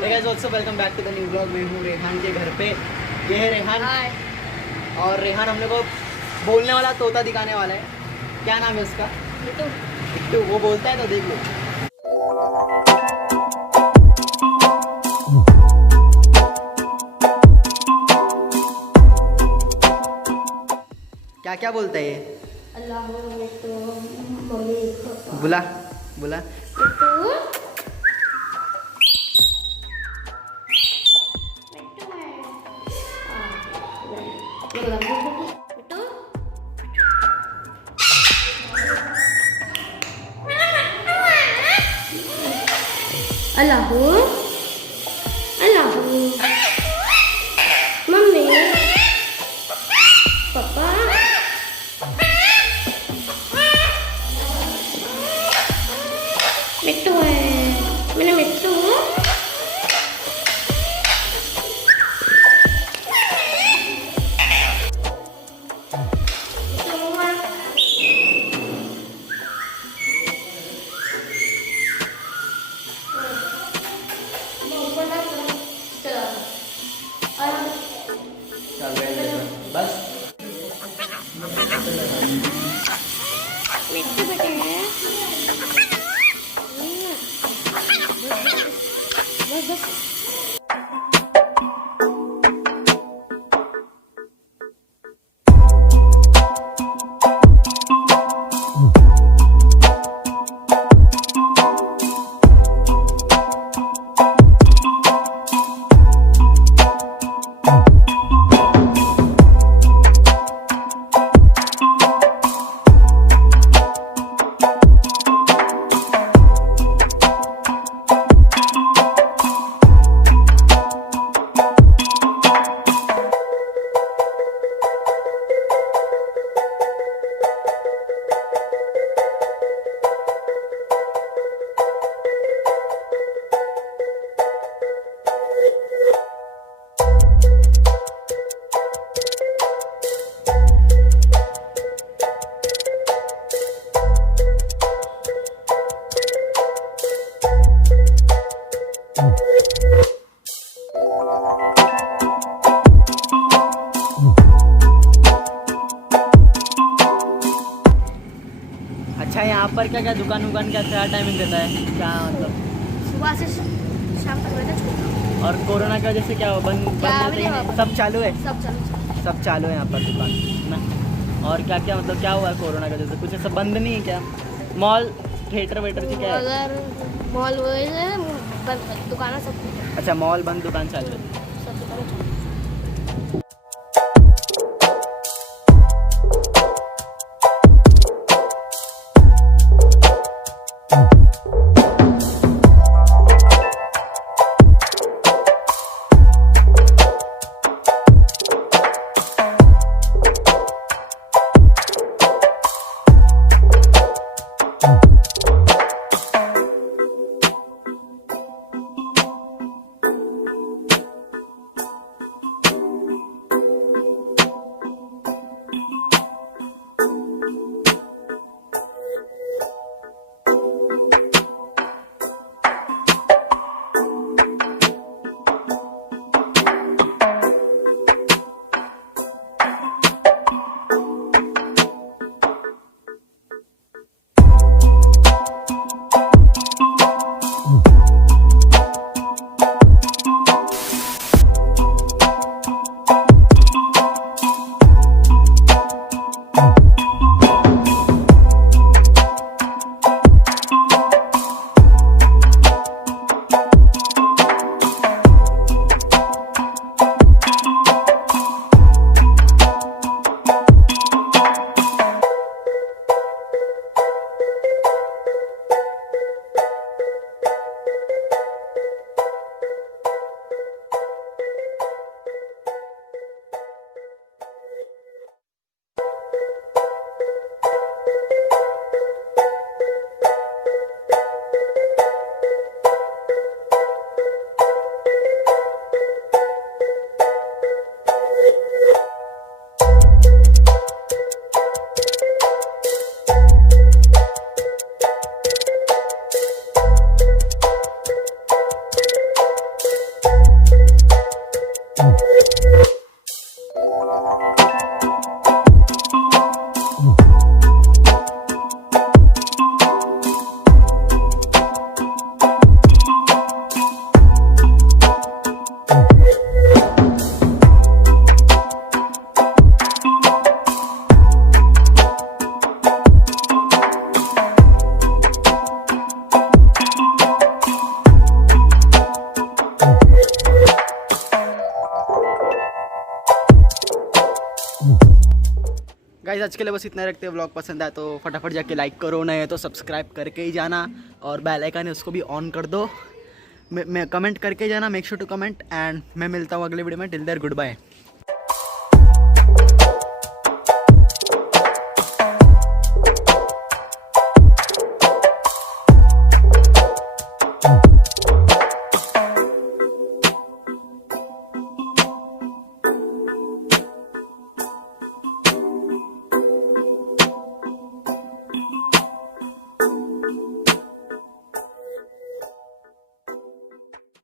Guys also welcome back to the new blog. मैं हूँ रेहान के घर पे। ये है रेहान और रेहान हम लोग को बोलने वाला तोता दिखाने वाला है। क्या नाम है उसका? बिट्टू। वो बोलता है तो देख लो। क्या क्या बोलता है ये? अल्लाह मम्मी बुला बुला अल्लाह अल्लाह मम्मी पापा मिट्टू है मैंने मिट्टू बस मिट्टू बेटे बस बस अच्छा, यहाँ पर क्या क्या दुकान उकान क्या टाइमिंग रहता है? क्या मतलब सुबह से शाम तक रहता है। और कोरोना की वजह से क्या बंद रहते हैं? सब चालू है, सब चालू है यहाँ पर दुकान ना। और क्या क्या मतलब क्या हुआ है कोरोना की वजह से? कुछ ऐसा बंद नहीं है क्या? मॉल थिएटर वेटर से क्या है? अगर मॉल दुकान सब अच्छा, मॉल बंद, दुकान चालू है। सब दुकान चालू। गाइस आज के लिए बस इतना रखते हैं। व्लॉग पसंद आया तो फटाफट जाके लाइक करो, नहीं है तो सब्सक्राइब करके ही जाना और बेल आइकन है उसको भी ऑन कर दो। मैं कमेंट करके जाना, make sure to comment and मैं मिलता हूँ अगले वीडियो में। Till there good bye.